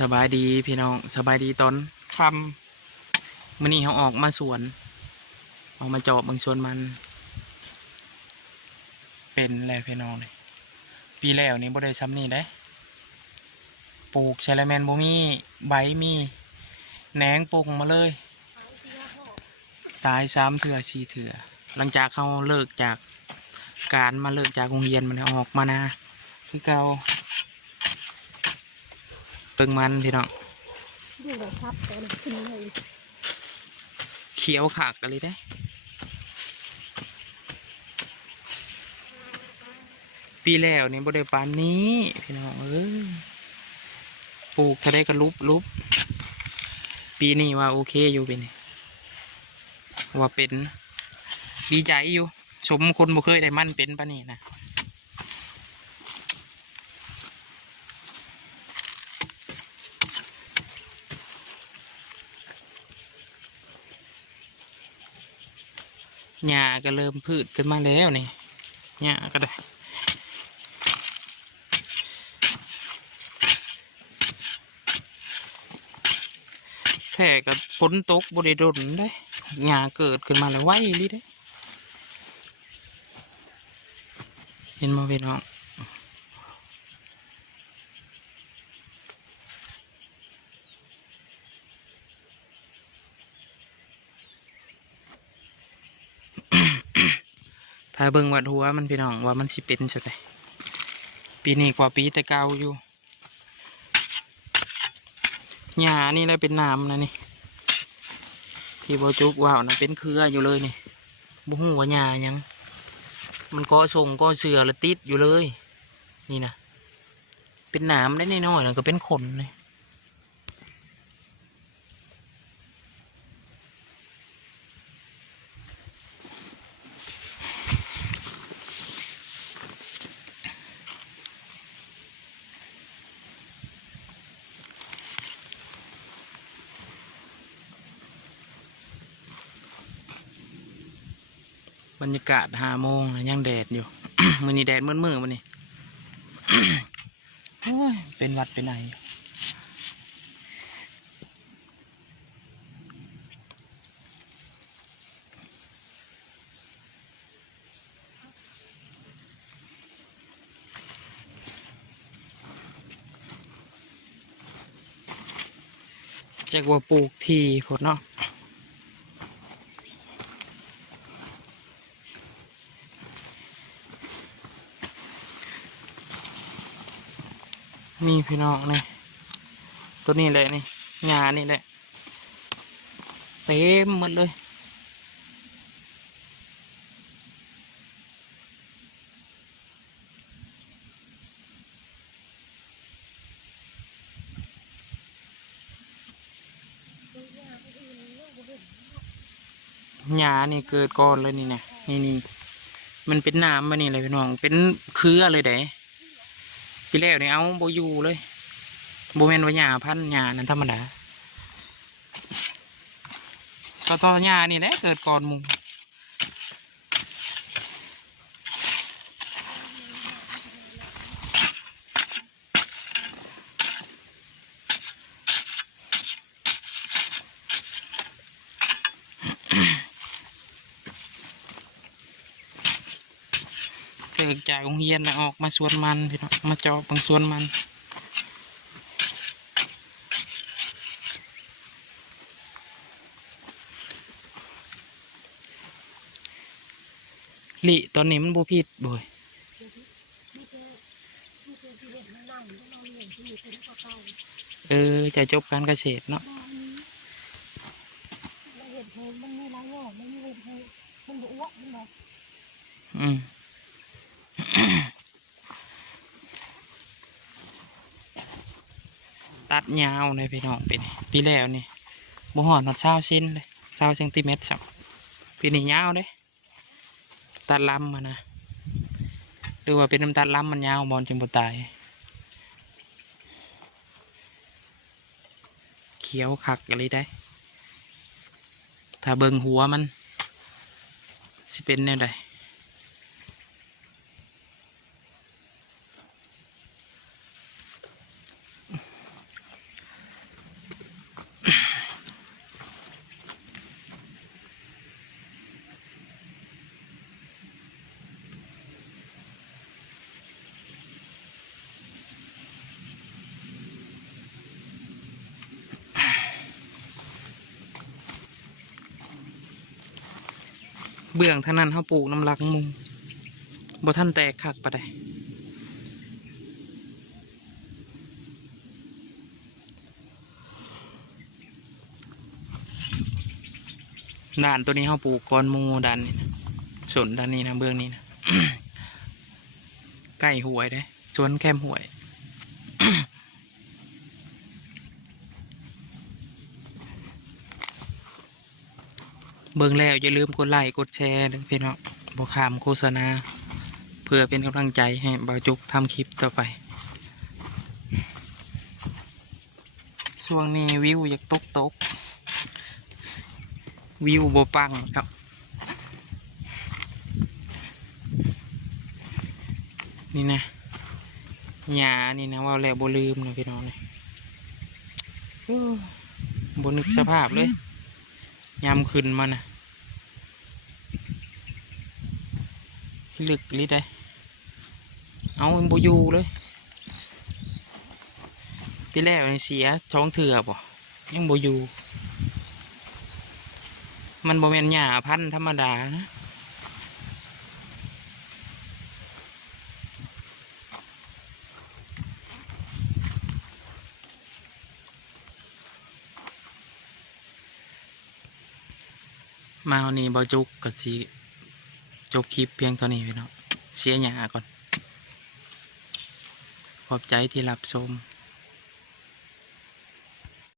สบายดีพี่น้องสบายดีตอนค่ำมื้อนี้เขาออกมาสวนออกมาเจาะบางสวนมันเป็นแล้วพี่น้องเลยปีแล้วนี่บ่ได้ซ้ำนี่ได้ปลูกแชลแมนบ่มีใบมีแหนงปลูกมาเลยตาย3 เถื่อ4 เถื่อหลังจากเขาเลิกจากการมาเลิกจากโรงเรียนมันออกมานะคือเก่าเปิงมันพี่น้องดูแบบซับตอนขึ้นเลย เขียวขากกันเลยได้ปีแล้วนี่บ่ได้ปานนี้พี่น้องปลูกถ้าได้ก็ลุบปีนี้ว่าโอเคอยู่ปีนี้ว่าเป็นดีใจอยู่สมคนบ่เคยได้มั่นเป็นปะนี่นะหญ้าก็เริ่มพืชขึ้นมาแล้วนี่หญ้าก็ได้แท้ก็ฝนตกบ่ได้ดนได้หญ้าเกิดขึ้นมาแล้วไวลิได้เห็นบ่พี่น้องถ้าเบิ่งวัดหัวมันพี่น้องว่ามันสิเป็นจังไดปีนี้กว่าปีแต่เก่าอยู่หญ้านี่เลยเป็นน้ำนะนี่ที่บ่จุกว่าวนะเป็นเครืออยู่เลยนี่บ่ฮู้ว่าหญ้าหยังมันก็ส่งก็เสือละติดอยู่เลยนี่นะเป็นน้ำได้น้อยๆแล้วก็เป็นขนเลยบรรยากาศ5 โมงนะยังแดดอยู่ มื้อนี้แดดมืดๆมื้อนี้ โอ้ยเป็นหวัดเป็นไอจากว่าปลูกที่พดเนาะนี่พี่น้องนี่ตัวนี้แหละนี่หญ้านี่แหละเต็มหมดเลยหญ้านี่เกิดก่อนเลยนี่นะนี่มันเป็นน้ำมานี่เลยพี่น้องเป็นเครือเลยเด้ปีแล้วนี่เอาโบอยู่เลยโบแมนว่าหญ้าพันธุ์หญ้านั่นธรรมดาก็ตอนหญ้านี่แหละเกิดก่อนหมู่เกิดจากโรงเรียนแล้วออกมาสวนมันพี่น้องมาเจาะบางสวนมันลิตอนนี้มันบูพิษบ่อยจะจบการเกษตรเนาะอืม ตัดยาวเลยพี่น้องปีแล้วนี่บ่หอดหอด20 เซนเลย20 เซนติเมตรสักปีนี้ยาวเด้ตัดลำมานะหรือว่าเป็นน้ำตัดลำมันยาวบอลจึงบ่ตายเขียวคักอะไรได้ถ้าเบิ่งหัวมันสิเป็นแนวใด เบื้องเท่านั้นเขาปลูกน้ำลักหมูบ่ท่านแตกคักปะได้ด่านตัวนี้เขาปลูกก้อนหมูด่านนี้นะส่วนด้านนี้นะเบื้องนี้นะ ใกล้ห้วยเด้สวนแคมห้วย เบิ่งแล้วอย่าลืมกดไลค์กดแชร์เด้อพี่น้องบ่ขามโฆษณาเพื่อเป็นกำลังใจให้บ่าวจุกทำคลิปต่อไป ช่วงนี้วิวอยากตกวิวบ่ปังครับนี่นะหญ้านี่นะว่าแล้วบ่ลืมนะพี่น้องเลยบ่นึกสภาพเลยยามขึ้นมานะลึกลิได้เอาบ่อยู่เลยพี่แล้วนี่เสียท้องเถื่อบ่ยังบ่อยู่มันบ่แม่นหญ้าพันธุ์ธรรมดานะมาวันนี้บ่าวจุกก็สิจบคลิปเพียงเท่านี้พี่น้องเสียหญ้าก่อนขอบใจที่รับชม